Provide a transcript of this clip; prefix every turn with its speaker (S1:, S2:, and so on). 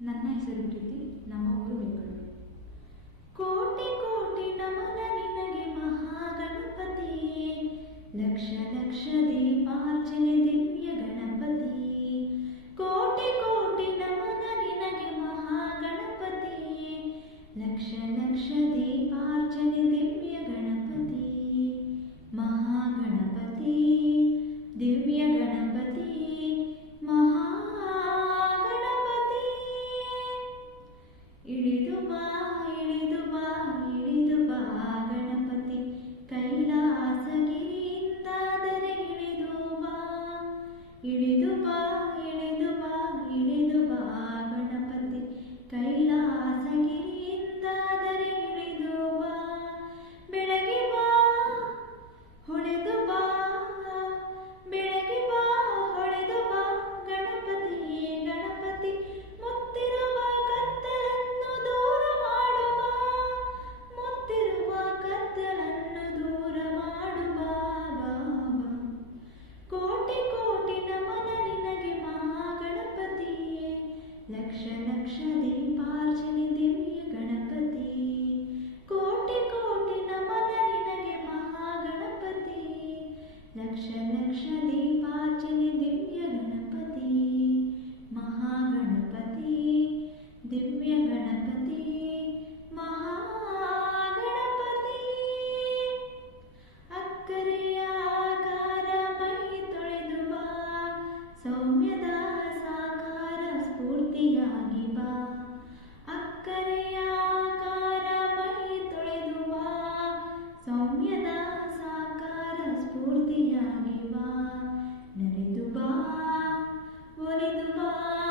S1: ನನ್ನ ಹೆಸರು ಪ್ರೀತಿ ನಮ್ಮ ಊರು ಬೆಂಗಳೂರು. ಕೋಟಿ ಕೋಟಿ ನಮನ ನಿನಗೆ ಮಹಾಗಣಪತಿ. ಲಕ್ಷ ಲಕ್ಷ ದೀಪಾರ್ಚನೆ Bye.